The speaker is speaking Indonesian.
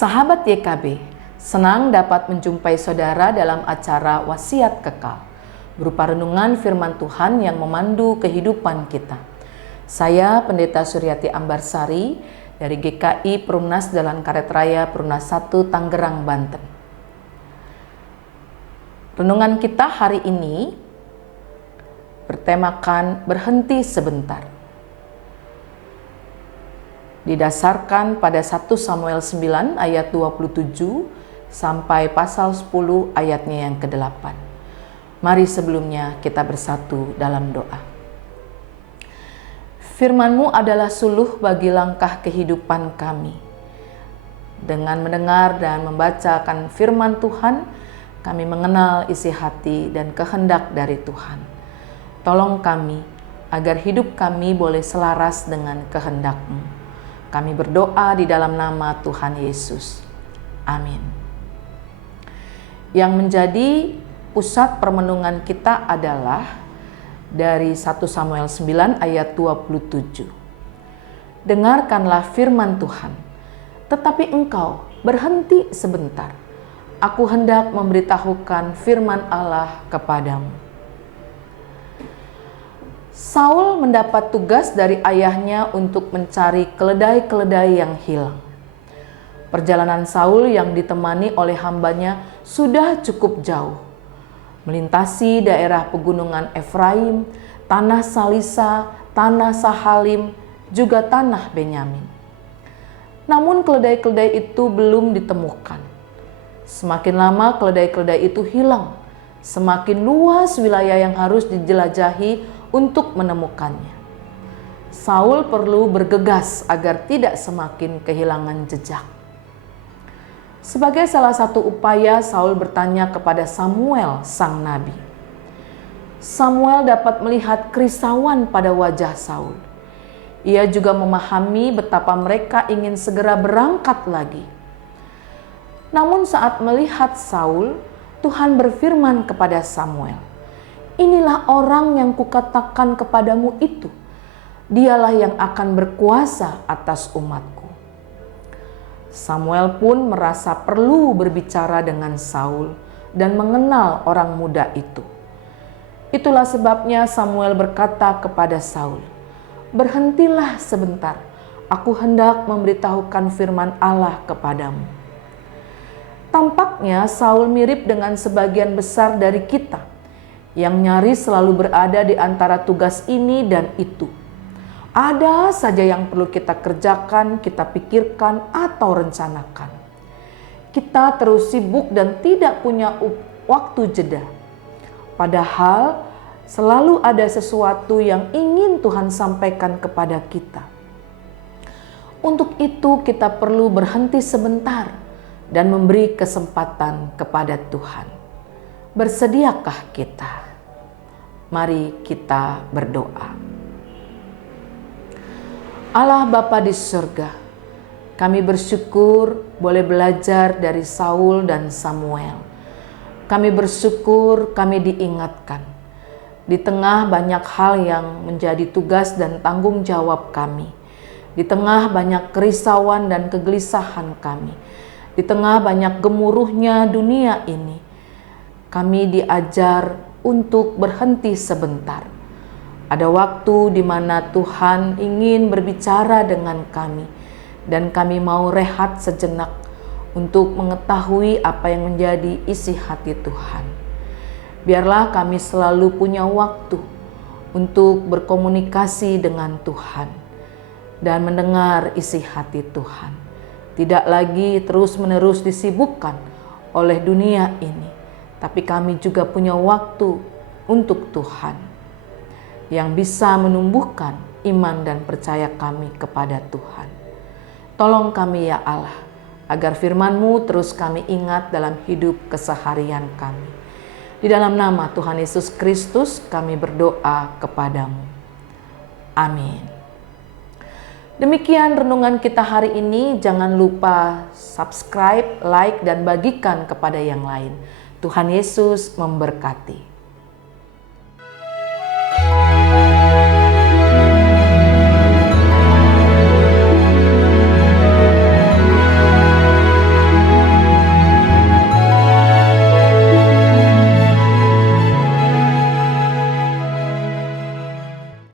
Sahabat YKB, senang dapat menjumpai saudara dalam acara Wasiat Kekal, berupa renungan firman Tuhan yang memandu kehidupan kita. Saya Pendeta Suryati Ambarsari dari GKI Perumnas Jalan Karet Raya Perumnas 1 Tangerang, Banten. Renungan kita hari ini bertemakan berhenti sebentar. Didasarkan pada 1 Samuel 9 ayat 27 sampai pasal 10 ayatnya yang ke-8. Mari sebelumnya kita bersatu dalam doa. Firman-Mu adalah suluh bagi langkah kehidupan kami. Dengan mendengar dan membacakan firman Tuhan, kami mengenal isi hati dan kehendak dari Tuhan. Tolong kami agar hidup kami boleh selaras dengan kehendak-Mu. Kami berdoa di dalam nama Tuhan Yesus. Amin. Yang menjadi pusat permenungan kita adalah dari 1 Samuel 9 ayat 27. Dengarkanlah firman Tuhan, tetapi engkau berhenti sebentar. Aku hendak memberitahukan firman Allah kepadamu. Saul mendapat tugas dari ayahnya untuk mencari keledai-keledai yang hilang. Perjalanan Saul yang ditemani oleh hambanya sudah cukup jauh, melintasi daerah pegunungan Efraim, tanah Salisa, tanah Sahalim, juga tanah Benyamin. Namun keledai-keledai itu belum ditemukan. Semakin lama keledai-keledai itu hilang, semakin luas wilayah yang harus dijelajahi untuk menemukannya. Saul perlu bergegas agar tidak semakin kehilangan jejak. Sebagai salah satu upaya, Saul bertanya kepada Samuel, sang nabi. Samuel dapat melihat kerisauan pada wajah Saul. Ia juga memahami betapa mereka ingin segera berangkat lagi. Namun saat melihat Saul, Tuhan berfirman kepada Samuel, "Inilah orang yang kukatakan kepadamu itu. Dialah yang akan berkuasa atas umatku." Samuel pun merasa perlu berbicara dengan Saul dan mengenal orang muda itu. Itulah sebabnya Samuel berkata kepada Saul, "Berhentilah sebentar, aku hendak memberitahukan firman Allah kepadamu." Tampaknya Saul mirip dengan sebagian besar dari kita, yang nyaris selalu berada di antara tugas ini dan itu. Ada saja yang perlu kita kerjakan, kita pikirkan, atau rencanakan. Kita terus sibuk dan tidak punya waktu jeda. Padahal selalu ada sesuatu yang ingin Tuhan sampaikan kepada kita. Untuk itu kita perlu berhenti sebentar dan memberi kesempatan kepada Tuhan. Bersediakah kita? Mari kita berdoa. Allah Bapa di surga, kami bersyukur boleh belajar dari Saul dan Samuel. Kami bersyukur kami diingatkan. Di tengah banyak hal yang menjadi tugas dan tanggung jawab kami. Di tengah banyak kerisauan dan kegelisahan kami. Di tengah banyak gemuruhnya dunia ini, kami diajar untuk berhenti sebentar. Ada waktu di mana Tuhan ingin berbicara dengan kami, dan kami mau rehat sejenak untuk mengetahui apa yang menjadi isi hati Tuhan. Biarlah kami selalu punya waktu untuk berkomunikasi dengan Tuhan dan mendengar isi hati Tuhan. Tidak lagi terus-menerus disibukkan oleh dunia ini, tapi kami juga punya waktu untuk Tuhan yang bisa menumbuhkan iman dan percaya kami kepada Tuhan. Tolong kami ya Allah, agar firman-Mu terus kami ingat dalam hidup keseharian kami. Di dalam nama Tuhan Yesus Kristus kami berdoa kepadamu. Amin. Demikian renungan kita hari ini. Jangan lupa subscribe, like, dan bagikan kepada yang lain. Tuhan Yesus memberkati.